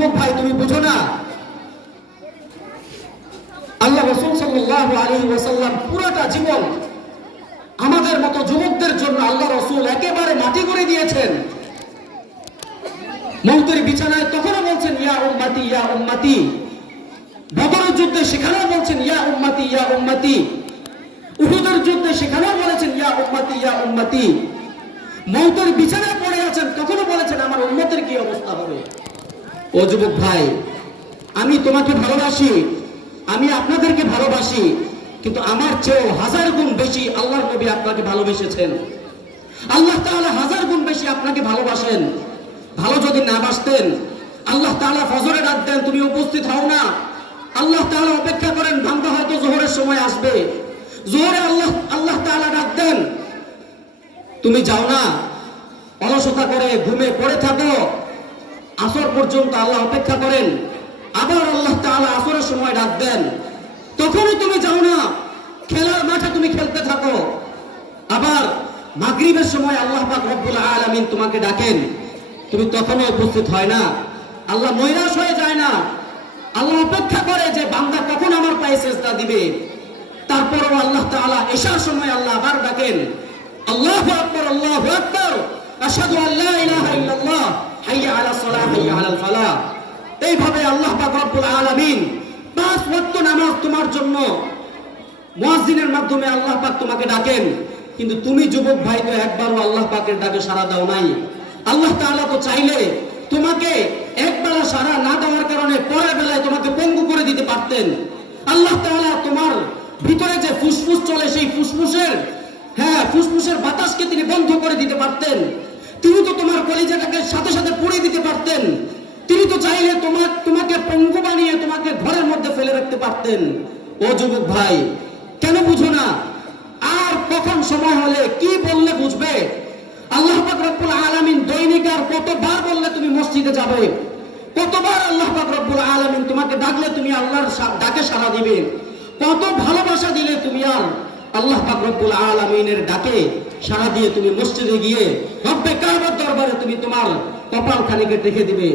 যুবক ভাই, তুমি বুঝো না? আল্লাহ রসুল সাল্লাল্লাহু আলাইহি ওয়াসাল্লাম পুরোটা জীবন আমাদের মতো যুবকদের জন্য আল্লাহ রসুল একেবারে মাটি করে দিয়েছেন। মৌতের বিছানায় তখনও বলছেন, ইয়া উম্মাতি ইয়া উম্মাতি। বদরের যুদ্ধে সেখানেও বলছেন, ইয়া উম্মাতি ইয়া উম্মাতি। উহুদের যুদ্ধে সেখানেও বলেছেন, ইয়া উম্মাতি ইয়া উম্মাতি। মৌতের বিছানায় পড়ে আছেন, তখনও বলেছেন, আমার উম্মতের কি অবস্থা হবে? ও যুবক ভাই, আমি তোমাকে ভালোবাসি, আমি আপনাদেরকে ভালোবাসি, কিন্তু আমার চেয়েও হাজার গুণ বেশি আল্লাহর নবী আপনাকে ভালোবেসেছেন। আল্লাহ তাআলা হাজার গুণ বেশি আপনাকে ভালোবাসেন। ভালো যদি না বাসতেন, আল্লাহ তাআলা ফজরে ডাক দেন, তুমি উপস্থিত হও না। আল্লাহ তাআলা অপেক্ষা করেন বান্দা হয়তো জোহরের সময় আসবে। জোহরে আল্লাহ আল্লাহ তাআলা ডাক দেন, তুমি যাও না, অলসতা করে ঘুমে পড়ে থাকো আসর পর্যন্ত আল্লাহ অপেক্ষা করেন। আবার আল্লাহ তাআলা আসরের সময় ডাক দেন। তখনই তুমি যাও না। খেলার মাঠে তুমি খেলতে থাকো। আবার মাগরিবের সময় আল্লাহ পাক রব্বুল আলামিন তোমাকে ডাকেন। তুমি তখনও উপস্থিত হয় না। আল্লাহ নৈরাশ হয়ে যায় না। আল্লাহ অপেক্ষা করে যে বান্দা কখন আমার পায়ে চেষ্টা দিবে। তারপরও আল্লাহ তাআলা এশার সময় আল্লাহ আবার ডাকেন। আল্লাহু আকবার আল্লাহু আকবার। আশহাদু আল্লা ইলাহা হাইয়া আলা এইভাবে আল্লাহ রব্বুল আলামিন পাঁচ ওয়াক্ত নামাজ তোমার জন্য মুয়াজ্জিনের মাধ্যমে আল্লাহ পাক তোমাকে ডাকেন। কিন্তু তুমি যুবক ভাই তো একবারও আল্লাহ পাকের ডাকে সাড়া দাও নাই। আল্লাহ তাআলা তো চাইলে তোমাকে একবেলা সাড়া না দেওয়ার কারণে পরের বেলায় তোমাকে পঙ্গু করে দিতে পারতেন। আল্লাহ তাআলা তোমার ভিতরে যে ফুসফুস চলে, সেই ফুসফুসের হ্যাঁ ফুসফুসের বাতাসকে তিনি বন্ধ করে দিতে পারতেন। তিনি তো তোমার কলিজাটাকে সাথে সাথে পুড়ে দিতে পারতেন, তিনি তো চাইলে তোমার তোমাকে পঙ্গু বানিয়ে তোমাকে ঘরের মধ্যে ফেলে রাখতে পারতেন। ও যুবক ভাই, কেন বুঝো না? আর কখন সময় হলে কি বললে বুঝবে? আল্লাহ আলামিন দৈনিক আর কতবার বললে তুমি মসজিদে যাবে? কতবার আল্লাহ আলামিন তোমাকে ডাকলে তুমি আল্লাহর ডাকে সাড়া দিবে? কত ভালোবাসা দিলে তুমি আর আল্লাহ রব্বুল আলামিনের ডাকে সাড়া দিয়ে তুমি মসজিদে গিয়ে রব্বে কাবার দরবারে তুমি তোমার কপাল খালিকে রেখে দিবে।